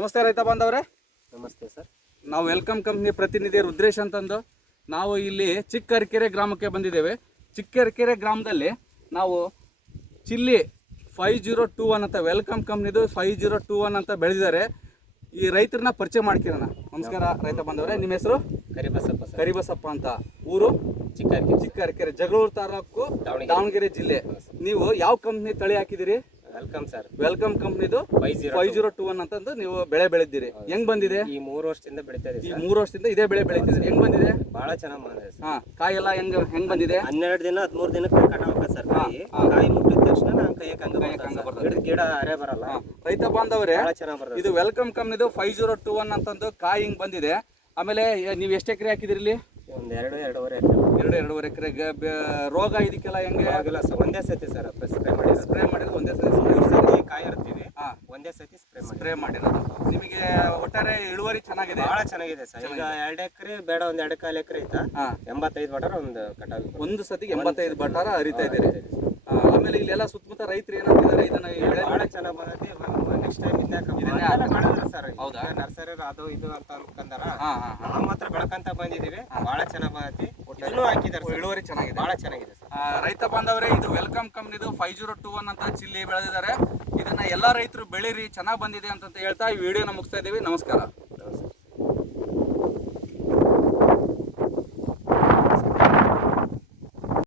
ನಮಸ್ತೆ ರೈತ ಬಾಂಧವರೇ. ನಮಸ್ತೆ ಸರ್. ನಾವು ವೆಲ್ಕಮ್ ಕಂಪ್ನಿ ಪ್ರತಿನಿಧಿ ರುದ್ರೇಶ್ ಅಂತಂದು ನಾವು ಇಲ್ಲಿ ಚಿಕ್ಕರಕೆರೆ ಗ್ರಾಮಕ್ಕೆ ಬಂದಿದ್ದೇವೆ. ಚಿಕ್ಕರಕೆರೆ ಗ್ರಾಮದಲ್ಲಿ ನಾವು ಚಿಲ್ಲಿ 5021 ಅಂತ ವೆಲ್ಕಮ್ ಕಂಪ್ನಿದು 5021 ಅಂತ ಬೆಳೆದಿದ್ದಾರೆ. ಈ ರೈತರನ್ನ ಪರಿಚಯ ಮಾಡ್ಕೊಳ್ಳೋಣ. ನಮಸ್ಕಾರ ರೈತ ಬಾಂಧವರೇ, ನಿಮ್ಮ ಹೆಸರು? ಕರಿಬಸಪ್ಪ ಸರ್. ಕರಿಬಸಪ್ಪ ಅಂತ. ಊರು? ಚಿಕ್ಕರಕೆರೆ, ಜಗಳೂರು ತಾಲೂಕು, ದಾವಣಗೆರೆ ಜಿಲ್ಲೆ. ನೀವು ಯಾವ ಕಂಪ್ನಿ ತಳಿ ಹಾಕಿದಿರಿ? Welcome sir. ವೆಲ್ಕಮ್ ಕಂಪ್ನಿದು 5021 ಅಂತಂದು ನೀವು ಬೆಳೆ ಬೆಳೆದಿರಿ. ಹೆಂಗ್ ಬಂದಿದೆ? ಈ 3 ವರ್ಷದಿಂದ ಬೆಳಿತಾ ಇದೆ. ಈ 3 ವರ್ಷದಿಂದ ಇದೇ ಬೆಳೆ ಬೆಳೀತಿದ್ರೆ ಹೆಂಗ್ ಬಂದಿದೆ? ಬಹಳ ಚೆನ್ನಾಗಿ ಬಂದಿದೆ ಸರ್. ಹಾ, ಕಾಯಿ ಎಲ್ಲ ಹೆಂಗ್ ಬಂದಿದೆ? 12 ದಿನ 13 ದಿನಕ್ಕೆ ಕಟಾವ ಸರ್. ಕಾಯಿ ಮುಟ್ಟಿದ ತಕ್ಷಣ ನಮ್ಮ ಕೈಗೆ ಹಂಗ ಬರ್ತದೆ. ಗಿಡ ಅರೆ ಬರಲ್ಲ. ರೈತ ಬಾಂಧವರೇ, ಬಹಳ ಚೆನ್ನಾಗಿ ಬರ್ತದೆ. ಇದು ವೆಲ್ಕಮ್ ಕಂಪ್ನಿದು 5021 ಅಂತಂದು ಕಾಯಿ ಹಿಂಗ್ ಬಂದಿದೆ. ಆಮೇಲೆ ನೀವು ಎಷ್ಟು ಎಕರೆ ಹಾಕಿದಿರಿ ಇಲ್ಲಿ? ಒಂದು 2.5 ಎಕರೆ. 2.5 ಎಕರೆ. ರೋಗ ಇದಕ್ಕೆಲ್ಲ ಹೆಂಗೆ? ಆಗಿಲ್ಲ ಸರ್. ಒಂದೇ ಸತಿ ಸರ್ ಸ್ಪ್ರೇ ಮಾಡಿದ್ರೆ ಒಂದೇ ಸತಿ ಕಾಯಿ ಇರ್ತೀವಿ. ಒಂದೇ ಸತಿ ಸ್ಪ್ರೇ ಮಾಡಿರೋದು. ನಿಮಗೆ ಒಟ್ಟಾರೆ ಇಳುವರಿ ಚೆನ್ನಾಗಿದೆ? ಬಹಳ ಚೆನ್ನಾಗಿದೆ ಸರ್. ಈಗ 2 ಎಕರೆ ಬೇಡ, ಒಂದು 2.25 ಎಕರೆ ಐತಾ. 85 ಬಟಾರ ಒಂದು ಕಟಾವಿ. ಒಂದು ಸತಿಗೆ 85 ಬಟಾರ ಹರಿತಾ ಇದ್ದೀರಿ. ಆಮೇಲೆ ಇಲ್ಲೆಲ್ಲ ಸುತ್ತಮುತ್ತ ರೈತರು ಏನಂತಿದ್ದಾರೆ, ಇದನ್ನ ಬಹಳ ಚೆನ್ನಾಗಿ ಬಂದೈತಿ. ನೆಕ್ಸ್ಟ್ ಟೈಮ್ ಮಾಡಿದ್ರ ಸರ್. ಹೌದಾ? ನರ್ಸರಿ ಅದು ಇದು ಅಂತ ಅನ್ಕೊಂಡಾರ. ನಾವು ಮಾತ್ರ ಬೆಳಕಂತ ಬಂದಿದೀವಿ. ಬಹಳ ಚೆನ್ನಾಗಿ ಬಂದೈತಿ. ಇದನ್ನು ಹಾಕಿದಾರೆ. ಇಳುವರಿ ಚೆನ್ನಾಗಿದೆ, ಬಹಳ ಚೆನ್ನಾಗಿದೆ ಸರ್. ರೈತ ಬಾಂಧವರೇ, ಇದು ವೆಲ್ಕಮ್ ಕಂಪ್ನಿದು 5021 ಅಂತ ಚಿಲ್ಲಿ ಬೆಳೆದಿದ್ದಾರೆ. ಇದನ್ನ ಎಲ್ಲಾ ರೈತರು ಬೆಳೀರಿ, ಚೆನ್ನಾಗಿ ಬಂದಿದೆ ಅಂತ ಹೇಳ್ತಾ ಈ ವಿಡಿಯೋನ ಮುಗಿಸ್ತಾ ಇದ್ದೀವಿ. ನಮಸ್ಕಾರ.